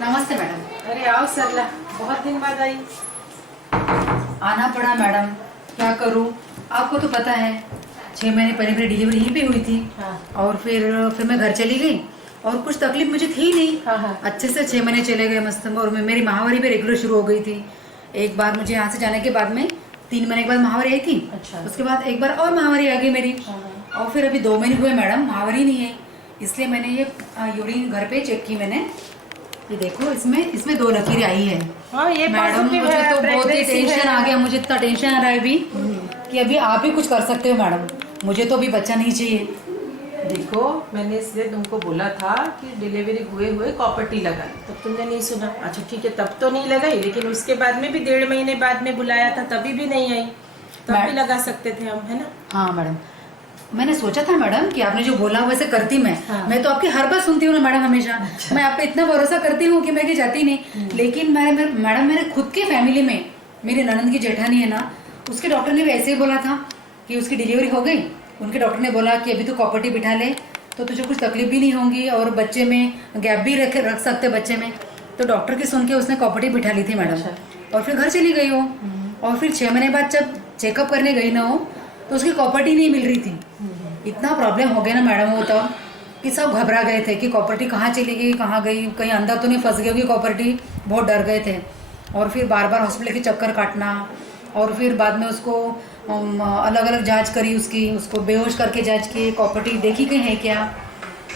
नमस्ते मैडम। अरे आओ सरला, बहुत दिन बाद आई। आना पड़ा मैडम, क्या करूं। आपको तो पता है 6 महीने पहले मेरी डिलीवरी यहीं पे हुई थी। हाँ। और फिर मैं घर चली गई और कुछ तकलीफ मुझे थी नहीं। हाँ। अच्छे से 6 महीने चले गए मस्त। और मेरी महावारी भी रेगुलर शुरू हो गई थी। एक बार मुझे यहाँ से जाने के बाद में 3 महीने के बाद महावारी आई थी। अच्छा। उसके बाद एक बार और महावारी आ गई मेरी। हाँ। और फिर अभी 2 महीने हुए मैडम, महावारी नहीं है। इसलिए मैंने ये यूरिन घर पे चेक की मैंने। ये देखो, इसमें 2 लकीरें आई है। हाँ, ये मैडम मुझे तो बहुत ही टेंशन आ गया। मुझे इतना टेंशन आ रहा है अभी कि अभी आप ही कुछ कर सकते हो मैडम। मुझे तो अभी बच्चा नहीं चाहिए। देखो, मैंने इसलिए तुमको बोला था कि डिलीवरी हुए हुए कॉपर्टी लगाई, तब तुमने नहीं सुना। अच्छा ठीक है, तब तो नहीं लगाई, लेकिन उसके बाद में भी 1.5 महीने बाद में बुलाया था, तभी भी नहीं आई। तब भी लगा सकते थे हम, है ना। हाँ मैडम, मैंने सोचा था मैडम कि आपने जो बोला वैसे करती मैं। हाँ। मैं तो आपकी हर बात सुनती हूँ ना मैडम, हमेशा। अच्छा। मैं आप पे इतना भरोसा करती हूँ कि मैं कहीं जाती नहीं। लेकिन मैडम मेरे खुद के फैमिली में मेरी ननंद की जेठानी है ना, उसके डॉक्टर ने भी ऐसे ही बोला था कि उसकी डिलीवरी हो गई। उनके डॉक्टर ने बोला कि अभी तो कॉपर्टी बिठा ले तो तुझे कुछ तकलीफ भी नहीं होगी और बच्चे में गैप भी रख सकते बच्चे में। तो डॉक्टर की सुन के उसने कॉपर्टी बिठा ली थी मैडम। अच्छा। और फिर घर चली गई हो। और फिर 6 महीने बाद जब चेकअप करने गई ना हो तो उसकी कॉपर्टी नहीं मिल रही थी। इतना प्रॉब्लम हो गया ना मैडम वो तब कि सब घबरा गए थे कि कॉपर्टी कहाँ चली गई, कहाँ गई, कहीं अंदर तो नहीं फंस गई होगी कॉपर्टी। बहुत डर गए थे। और फिर बार बार हॉस्पिटल के चक्कर काटना। और फिर बाद में उसको अलग अलग जांच करी, उसको बेहोश करके जांच की, कॉपर्टी देखी कहीं है क्या।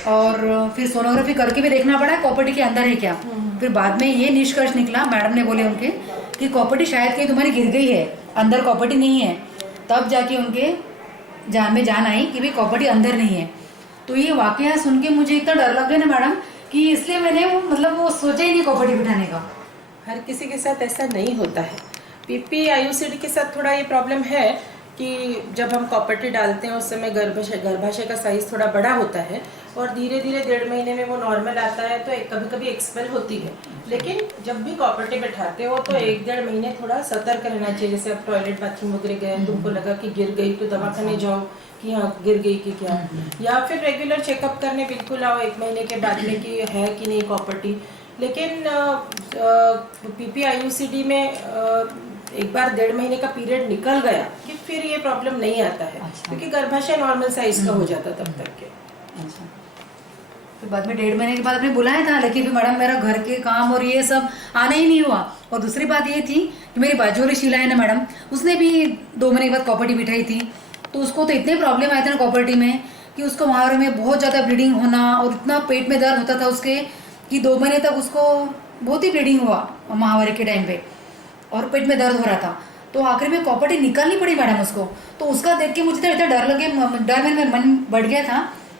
और फिर सोनोग्राफी करके भी देखना पड़ा कॉपर्टी के अंदर है क्या। फिर बाद में ये निष्कर्ष निकला, मैडम ने बोले उनके, कि कॉपर्टी शायद कहीं तुम्हारी गिर गई है, अंदर कॉपर्टी नहीं है। तब जाके उनके जान आई कि भाई कॉपर्टी अंदर नहीं है। तो ये वाकया सुन के मुझे इतना डर लग गया ना मैडम कि इसलिए मैंने वो सोचा ही नहीं कॉपर्टी बिठाने का। हर किसी के साथ ऐसा नहीं होता है। पीपी आईयूसीडी के साथ थोड़ा ये प्रॉब्लम है कि जब हम कॉपर्टी डालते हैं उस समय गर्भाशय का साइज थोड़ा बड़ा होता है और धीरे धीरे 1.5 महीने में वो नॉर्मल आता है, तो कभी कभी एक्सपेल होती है। लेकिन जब भी कॉपर्टी बैठाते हो तो 1-1.5 महीने थोड़ा सतर्क रहना चाहिए। जैसे आप टॉयलेट बाथरूम वगैरह गए, तुमको लगा कि गिर गई तो दवाखाने जाओ कि हाँ गिर गई कि क्या, या फिर रेगुलर चेकअप करने बिल्कुल आओ 1 महीने के बाद में कि है कि नहीं कॉपर्टी। लेकिन पीपी आईयूसीडी में एक बार 1.5 महीने का पीरियड निकल गया कि फिर ये प्रॉब्लम नहीं आता है। अच्छा। क्योंकि गर्भाशय नॉर्मल साइज का हो जाता तब तक के। अच्छा। फिर बाद में 1.5 महीने के बाद आपने बुलाया था, लेकिन फिर मैडम मेरा घर के काम और ये सब आना ही नहीं हुआ। और दूसरी बात ये थी कि मेरी बाजू वाली शीला है ना मैडम, उसने भी 2 महीने के बाद कॉपर्टी बिठाई थी। तो उसको तो इतने प्रॉब्लम आए थे ना कॉपर्टी में कि उसको महावारी में बहुत ज़्यादा ब्लीडिंग होना और इतना पेट में दर्द होता था उसके कि 2 महीने तक उसको बहुत ही ब्लीडिंग हुआ महावारी के टाइम पे और पेट में दर्द हो रहा था। तो आखिर में कॉपर्टी निकालनी पड़ी मैडम उसको। तो उसका देख के मुझे तो इतना डर लगे, डर में मन बढ़ गया था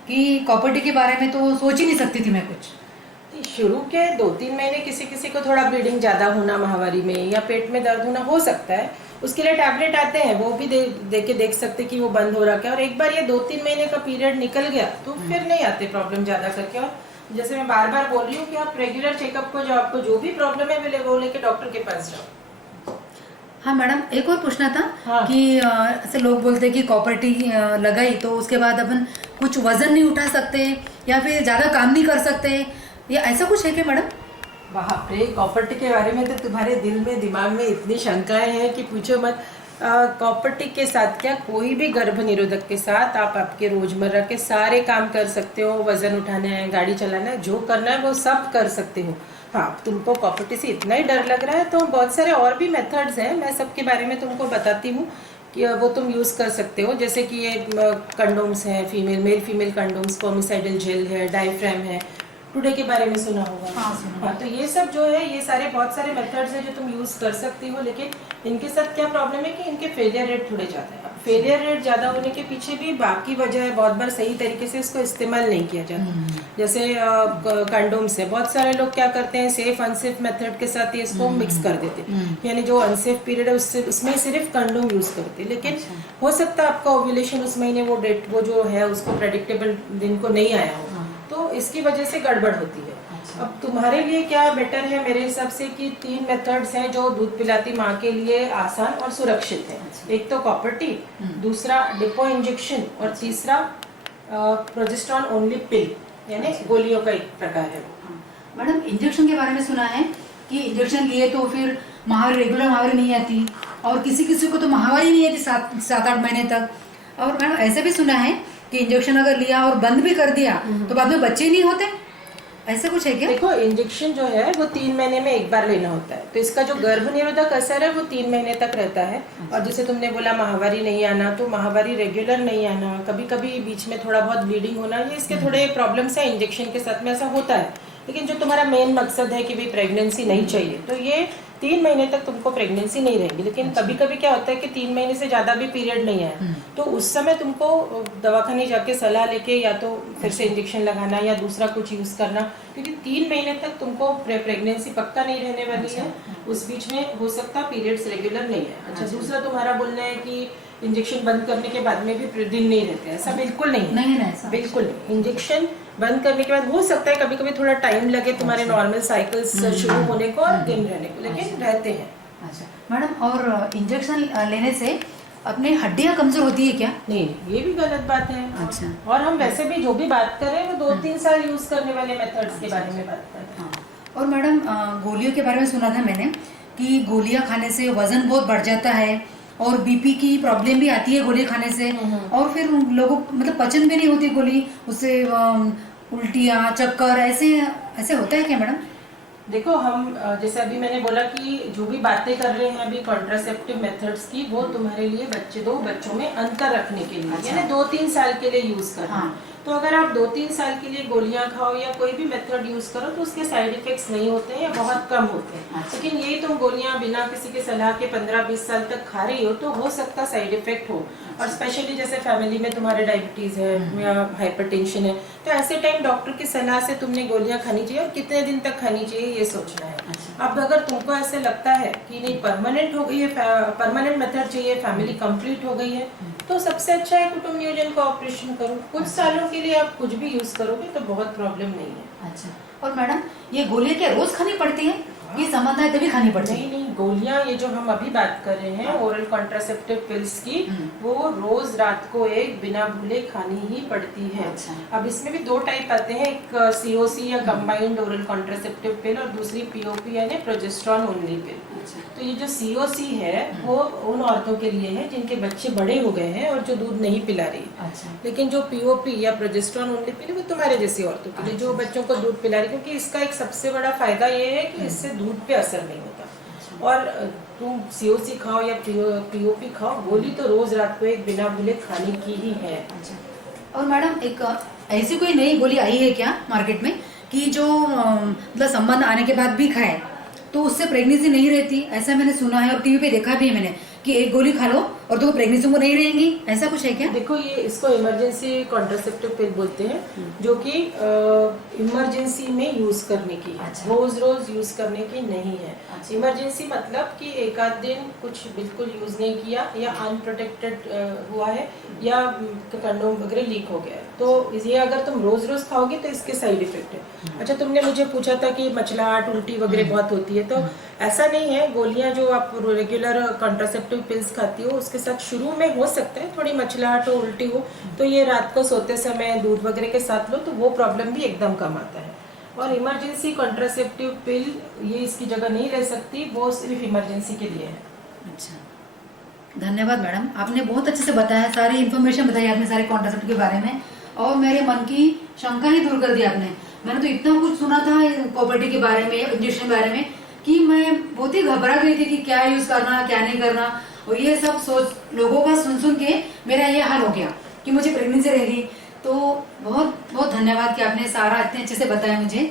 कि कॉपर्टी के बारे में तो सोच ही नहीं सकती थी मैं कुछ। शुरू के 2-3 महीने किसी किसी को थोड़ा ब्लीडिंग ज्यादा होना महावारी में या पेट में दर्द होना हो सकता है। उसके लिए टैबलेट आते हैं, वो भी देख सकते कि वो बंद हो रखा है। और एक बार ये 2-3 महीने का पीरियड निकल गया तो फिर नहीं आते प्रॉब्लम ज्यादा करके। और जैसे मैं बार बार बोल रही हूँ कि आप रेगुलर चेकअप को जाओ, आपको जो भी प्रॉब्लम है वो लेके डॉक्टर के पास जाओ। हाँ मैडम, एक और पूछना था। हाँ। कि ऐसे लोग बोलते हैं कि कॉपर्टी लगाई तो उसके बाद अपन कुछ वजन नहीं उठा सकते या फिर ज्यादा काम नहीं कर सकते, या ऐसा कुछ है क्या मैडम? बाप रे, कॉपर्टी के बारे में तो तुम्हारे दिल में दिमाग में इतनी शंकाएं हैं कि पूछो मत। कॉपर्टी के साथ क्या, कोई भी गर्भ निरोधक के साथ आप आपके रोजमर्रा के सारे काम कर सकते हो। वजन उठाना है, गाड़ी चलाना है, जो करना है वो सब कर सकते हो। हाँ, तुमको कॉपर्टी से इतना ही डर लग रहा है तो बहुत सारे और भी मेथड्स हैं, मैं सबके बारे में तुमको बताती हूँ कि वो तुम यूज़ कर सकते हो। जैसे कि ये कंडोम्स हैं, male female condoms, spermicidal gel है, डायफ्राम है, टुडे के बारे में सुना होगा। हाँ, तो ये सब जो है, ये सारे बहुत सारे मेथड्स हैं जो तुम यूज़ कर सकती हो। लेकिन इनके साथ क्या प्रॉब्लम है कि इनके फेलियर रेट थोड़े ज़्यादा है। अब फेलियर रेट ज़्यादा होने के पीछे भी बाकी वजह है, बहुत बार सही तरीके से इसको इस्तेमाल नहीं किया जाता। जैसे कंडोम्स है, बहुत सारे लोग क्या करते हैं, सेफ अनसेफ मेथड के साथ इसको मिक्स कर देते हैं। यानी जो अनसेफ पीरियड है उसमें सिर्फ कंडोम यूज़ करते हैं। लेकिन हो सकता है आपका ओव्यूलेशन उस महीने वो जो है उसको प्रेडिक्टेबल दिन को नहीं आया हो, तो इसकी वजह से गड़बड़ होती है। अब तुम्हारे लिए क्या बेटर है मेरे हिसाब से कि 3 मेथड्स हैं जो दूध पिलाती माँ के लिए आसान और सुरक्षित है। एक तो कॉपर्टी, दूसरा डिपो इंजेक्शन और तीसरा प्रोजेस्टेरॉन ओनली पिल, यानी गोलियों का एक प्रकार है। मैडम इंजेक्शन के बारे में सुना है कि इंजेक्शन लिए तो फिर महावारी, रेगुलर महावारी नहीं आती, और किसी किसी को तो महावारी नहीं आती 7-8 महीने तक। और मैडम ऐसे भी सुना है कि इंजेक्शन अगर लिया और बंद भी कर दिया तो बाद में बच्चे नहीं होते, ऐसे कुछ है क्या? देखो, इंजेक्शन जो है वो 3 महीने में एक बार लेना होता है, तो इसका जो गर्भ निरोधक असर है वो 3 महीने तक रहता है। और जैसे तुमने बोला महावारी नहीं आना, तो महावारी रेगुलर नहीं आना, कभी कभी बीच में थोड़ा बहुत ब्लीडिंग होना, ये इसके थोड़े प्रॉब्लम्स है। इंजेक्शन के साथ में ऐसा होता है, लेकिन जो तुम्हारा मेन मकसद है कि भाई प्रेगनेंसी नहीं चाहिए, तो ये 3 महीने तक तुमको प्रेगनेंसी नहीं रहेगी। लेकिन कभी कभी क्या होता है कि 3 महीने से ज्यादा भी पीरियड नहीं आया, तो उस समय तुमको दवाखाने जाके सलाह लेके या तो फिर से इंजेक्शन लगाना या दूसरा कुछ यूज करना, क्योंकि 3 महीने तक तुमको प्रेगनेंसी पक्का नहीं रहने वाली है। उस बीच में हो सकता पीरियड्स रेगुलर नहीं है। अच्छा, दूसरा तुम्हारा बोलना है कि इंजेक्शन बंद करने के बाद में भी दिन नहीं रहते, ऐसा बिल्कुल नहीं है। नहीं ऐसा बिल्कुल नहीं। इंजेक्शन बंद करने के बाद हो सकता है कभी कभी थोड़ा टाइम लगे तुम्हारे नॉर्मल साइकिल्स शुरू होने को और दिन रहने को, लेकिन रहते हैं। अच्छा मैडम, और इंजेक्शन लेने से अपने हड्डियां कमजोर होती है क्या? नहीं, ये भी गलत बात है। अच्छा। और हम वैसे भी जो भी बात कर रहे हैं वो 2-3 साल यूज करने वाले मेथड्स के बारे में बात कर रहे हैं। हाँ। और मैडम गोलियों के बारे में सुना था मैंने कि गोलियां खाने से वजन बहुत बढ़ जाता है और बीपी की प्रॉब्लम भी आती है गोली खाने से, और फिर लोगों मतलब पचन भी नहीं होती गोली, उससे उल्टियाँ, चक्कर, ऐसे ऐसे होता है क्या मैडम? देखो, हम जैसे अभी मैंने बोला कि जो भी बातें कर रहे हैं अभी कॉन्ट्रासेप्टिव मेथड्स की, वो तुम्हारे लिए दो बच्चों में अंतर रखने के लिए, यानी 2-3 साल के लिए यूज करना। हाँ। तो अगर आप 2-3 साल के लिए गोलियां खाओ या कोई भी मेथड यूज करो तो उसके साइड इफेक्ट्स नहीं होते हैं या बहुत कम होते हैं। अच्छा। लेकिन यही तुम गोलियां बिना किसी के सलाह के 15-20 साल तक खा रही हो तो हो सकता साइड इफेक्ट हो। और स्पेशली जैसे फैमिली में तुम्हारे डायबिटीज है या हाइपरटेंशन है, तो ऐसे टाइम डॉक्टर की सलाह से तुमने गोलियां खानी चाहिए और कितने दिन तक खानी चाहिए ये सोचना है। अब अगर तुमको ऐसे लगता है कि नहीं, परमानेंट हो गई है, परमानेंट मेथड चाहिए, फैमिली कंप्लीट हो गई है, तो सबसे अच्छा है कुटुंब नियोजन का ऑपरेशन करो। कुछ सालों के लिए आप कुछ भी यूज करोगे तो बहुत प्रॉब्लम नहीं है। अच्छा। और मैडम ये गोलियां क्या रोज खानी पड़ती है कि संबंध है तभी खानी पड़ती है? नहीं, गोलियां ये जो हम अभी बात कर रहे हैं ओरल कॉन्ट्रासेप्टिव पिल्स की, वो रोज रात को एक बिना भूले खानी ही पड़ती है। अच्छा। अब इसमें भी 2 टाइप आते हैं, एक COC या कंबाइंड ओरल कॉन्ट्रासेप्टिव पिल और दूसरी POP यानी प्रोजेस्ट्रॉन ओनली पिल। तो ये जो COC है वो उन औरतों के लिए है जिनके बच्चे बड़े हो गए हैं और जो दूध नहीं पिला रही। अच्छा। लेकिन जो POP या प्रोजेस्ट्रॉन ओनली पिल वो तुम्हारे जैसी औरतों के लिए जो बच्चों को दूध पिला रही, क्योंकि इसका एक सबसे बड़ा फायदा ये है कि इससे दूध पे असर नहीं होता। और तुम COC खाओ या POP खाओ, गोली तो रोज रात को एक बिना भूले खाने की ही है। अच्छा। और मैडम एक ऐसी कोई नई गोली आई है क्या मार्केट में कि जो मतलब संबंध आने के बाद भी खाए तो उससे प्रेगनेंसी नहीं रहती? ऐसा मैंने सुना है और टीवी पे देखा भी है मैंने कि एक गोली खा लो और तो प्रेगनेंसी को नहीं रहेंगी, ऐसा कुछ है क्या? देखो, ये इसको इमरजेंसी कॉन्ट्रासेप्टिव पिल बोलते हैं, जो कि इमरजेंसी में यूज करने की है। अच्छा। रोज रोज यूज करने की नहीं है। अच्छा। इमरजेंसी मतलब कि एक आध दिन कुछ बिल्कुल यूज नहीं किया या अनप्रोटेक्टेड हुआ है या कंडोम वगैरह लीक हो गया है, तो ये अगर तुम रोज रोज खाओगे तो इसके साइड इफेक्ट है। अच्छा, तुमने मुझे पूछा था कि मचलाहट, उल्टी वगैरह बहुत होती है, तो ऐसा नहीं है। गोलियां जो आप रेगुलर कॉन्ट्रासेप्टिव पिल्स खाती हो उसके साथ शुरू में हो सकता है थोड़ी मचलाहट हो, उल्टी हो, तो ये रात को सोते समय दूध वगैरह के साथ लो तो वो प्रॉब्लम भी एकदम कम आता है। और इमरजेंसी कॉन्ट्रासेप्टिव पिल ये इसकी जगह नहीं रह सकती, वो सिर्फ इमरजेंसी के लिए है। अच्छा, धन्यवाद मैडम, आपने बहुत अच्छे से बताया, सारी इन्फॉर्मेशन बताई आपने सारे कॉन्ट्रासेप्टिव के बारे में और मेरे मन की शंका ही दूर कर दी आपने। मैंने तो इतना कुछ सुना था कॉपर्टी के बारे में, इंजेक्शन के बारे में, कि मैं बहुत ही घबरा गई थी कि क्या यूज करना क्या नहीं करना, और ये सब सोच लोगों का सुन सुन के मेरा ये हाल हो गया कि मुझे प्रेगनेंसी रहेगी। तो बहुत बहुत धन्यवाद कि आपने सारा इतने अच्छे से बताया मुझे।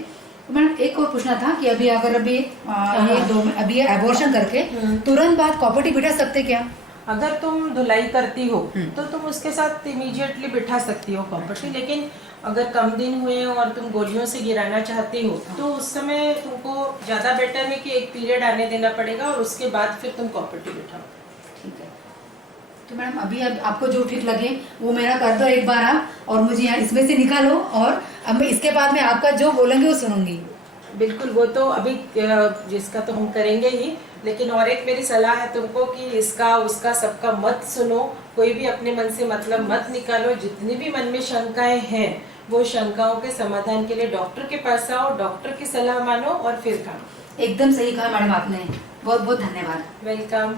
तो मैडम एक और पूछना था कि अभी अगर अभी ये अबॉर्शन करके तुरंत बाद कॉपर्टी बिठा सकते क्या? अगर तुम धुलाई करती हो तो तुम उसके साथ इमीडिएटली बिठा सकती हो कॉपर्टी, लेकिन अगर कम दिन हुए और तुम गोलियों से गिराना चाहती हो तो उस समय तुमको ज्यादा बेटर है कि एक पीरियड आने देना पड़ेगा और उसके बाद फिर तुम कॉपर्टी बिठाओ। ठीक है, तो मैडम अभी आपको जो ठीक लगे वो मेरा कर दो एक बार आप, और मुझे यहाँ इसमें से निकालो, और अब मैं इसके बाद में आपका जो बोलेंगे वो सुनूंगी। बिल्कुल, वो तो अभी जिसका तो हम करेंगे ही, लेकिन और एक मेरी सलाह है तुमको कि इसका उसका सबका मत सुनो, कोई भी अपने मन से मतलब मत निकालो। जितनी भी मन में शंकाएं हैं वो शंकाओं के समाधान के लिए डॉक्टर के पास आओ, डॉक्टर की सलाह मानो और फिर काम। एकदम सही कहा मैडम आपने, बहुत बहुत धन्यवाद। वेलकम।